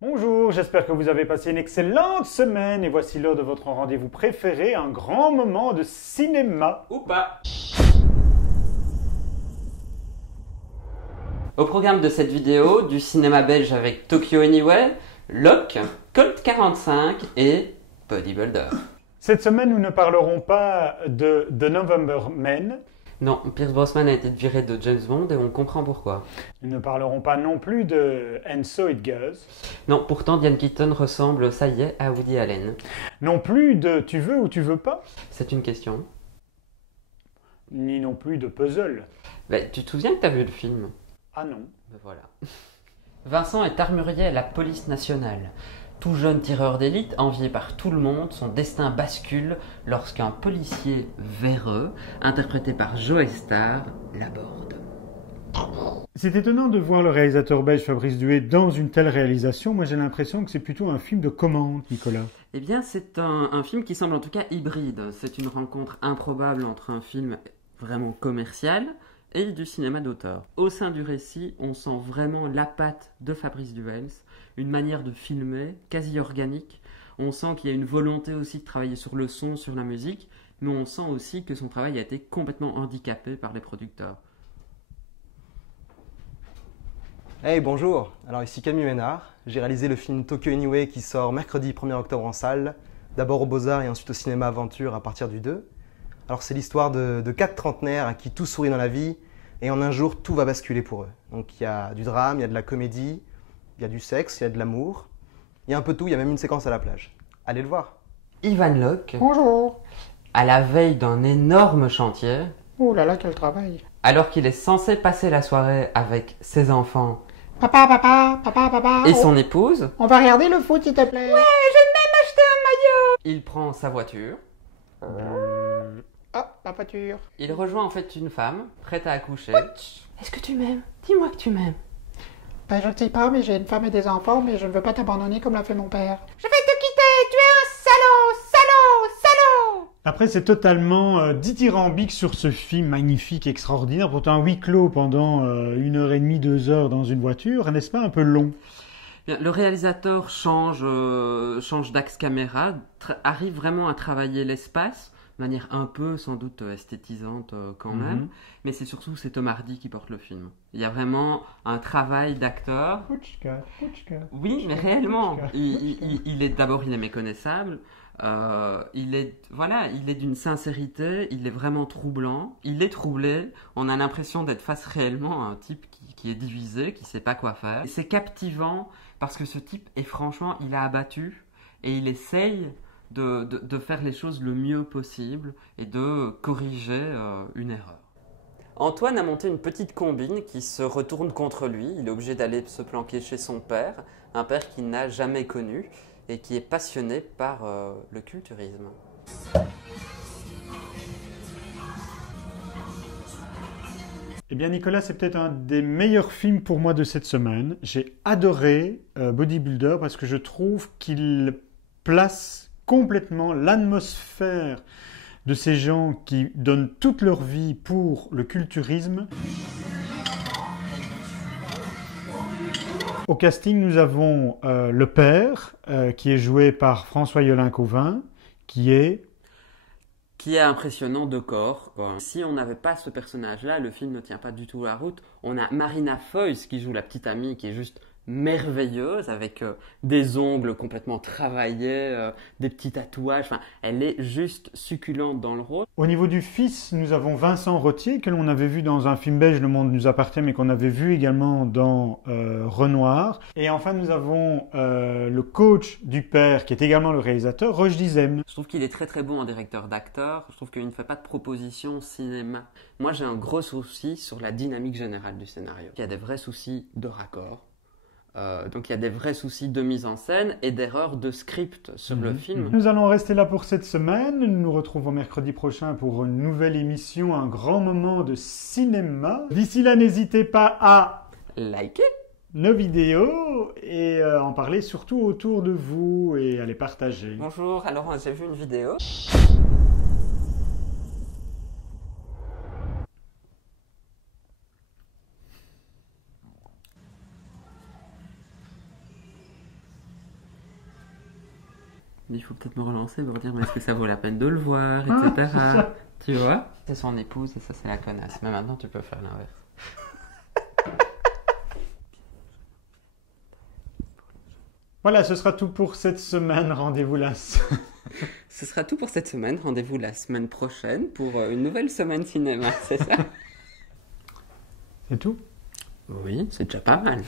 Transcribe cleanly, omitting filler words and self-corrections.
Bonjour, j'espère que vous avez passé une excellente semaine et voici l'heure de votre rendez-vous préféré, un grand moment de cinéma. Ou pas. Au programme de cette vidéo, du cinéma belge avec Tokyo Anyway, Locke, Colt 45 et Bodybuilder. Cette semaine, nous ne parlerons pas de The November Men, Non, Pierce Brosnan a été viré de James Bond et on comprend pourquoi. nous ne parlerons pas non plus de And So It Goes, Non, pourtant Diane Keaton ressemble, ça y est, à Woody Allen. non plus de Tu veux ou tu veux pas, C'est une question. ni non plus de Puzzle. Ben, tu te souviens que t'as vu le film? Ah non. Ben voilà. Vincent est armurier à la police nationale. Tout jeune tireur d'élite, envié par tout le monde, son destin bascule lorsqu'un policier véreux, interprété par Joey Starr, l'aborde. C'est étonnant de voir le réalisateur belge Fabrice Duhay dans une telle réalisation. Moi, j'ai l'impression que c'est plutôt un film de commande, Nicolas. Eh bien, c'est un film qui semble en tout cas hybride. C'est une rencontre improbable entre un film vraiment commercial et du cinéma d'auteur. Au sein du récit, on sent vraiment la patte de Fabrice Duhay, une manière de filmer quasi organique. On sent qu'il y a une volonté aussi de travailler sur le son, sur la musique, mais on sent aussi que son travail a été complètement handicapé par les producteurs. Hey, bonjour. Alors ici Camille Ménard. J'ai réalisé le film Tokyo Anyway qui sort mercredi 1er octobre en salle, d'abord au Beaux-Arts et ensuite au cinéma Aventure à partir du 2. Alors c'est l'histoire de quatre trentenaires à qui tout sourit dans la vie et en un jour tout va basculer pour eux. Donc il y a du drame, il y a de la comédie, il y a du sexe, il y a de l'amour, il y a un peu tout, il y a même une séquence à la plage. Allez le voir. Ivan Locke, Bonjour. à la veille d'un énorme chantier, Oh là là, quel travail. alors qu'il est censé passer la soirée avec ses enfants Papa. et son épouse, On va regarder le foot, s'il te plaît. il prend sa voiture. Ah, la voiture. Il rejoint en fait une femme, prête à accoucher. Est-ce que tu m'aimes? Dis-moi que tu m'aimes. Ben, je ne sais pas, mais j'ai une femme et des enfants, mais je ne veux pas t'abandonner comme l'a fait mon père. Après, c'est totalement dithyrambique sur ce film magnifique, extraordinaire. Pourtant, un huis clos pendant 1h30, 2 heures dans une voiture, n'est-ce pas un peu long? Le réalisateur change d'axe caméra, arrive vraiment à travailler l'espace, de manière un peu sans doute esthétisante quand même, mais c'est surtout c'est Tom Hardy qui porte le film. Il y a vraiment un travail d'acteur. Pouchka. Oui, mais réellement, il est d'abord il est méconnaissable. Il est d'une sincérité, il est vraiment troublant, il est troublé, on a l'impression d'être face réellement à un type qui est divisé, qui sait pas quoi faire. Et c'est captivant parce que ce type est franchement, il a abattu et il essaye de faire les choses le mieux possible et de corriger une erreur. Antoine a monté une petite combine qui se retourne contre lui, il est obligé d'aller se planquer chez son père, un père qu'il n'a jamais connu et qui est passionné par le culturisme. Eh bien, Nicolas, c'est peut-être un des meilleurs films pour moi de cette semaine. J'ai adoré Bodybuilder parce que je trouve qu'il place complètement l'atmosphère de ces gens qui donnent toute leur vie pour le culturisme. Au casting, nous avons le père, qui est joué par François Yolin-Cauvin, qui est impressionnant de corps, quoi. Si on n'avait pas ce personnage-là, le film ne tient pas du tout la route. On a Marina Foïs qui joue la petite amie, qui est juste merveilleuse, avec des ongles complètement travaillés, des petits tatouages. Enfin, elle est juste succulente dans le rôle. Au niveau du fils, nous avons Vincent Rottier, que l'on avait vu dans un film belge, Le Monde nous appartient, mais qu'on avait vu également dans Renoir. Et enfin, nous avons le coach du père, qui est également le réalisateur, Roche Dizem. Je trouve qu'il est très très bon en directeur d'acteur. Je trouve qu'il ne fait pas de proposition cinéma. Moi, j'ai un gros souci sur la dynamique générale du scénario. Il y a des vrais soucis de raccord. Donc il y a des vrais soucis de mise en scène et d'erreurs de script sur le film. Nous allons rester là pour cette semaine. Nous nous retrouvons mercredi prochain pour une nouvelle émission, un grand moment de cinéma. D'ici là, n'hésitez pas à Likez. nos vidéos et en parler surtout autour de vous et à les partager. Bonjour, alors j'ai vu une vidéo. Il faut peut-être me relancer pour dire mais est-ce que ça vaut la peine de le voir, Ah, etc. c'est ça. Tu vois? C'est son épouse et ça c'est la connasse. Mais maintenant tu peux faire l'inverse. Voilà, ce sera tout pour cette semaine. Rendez-vous là. Ce sera tout pour cette semaine. Rendez-vous la semaine prochaine pour une nouvelle semaine cinéma, c'est ça? C'est tout? Oui, c'est déjà pas mal.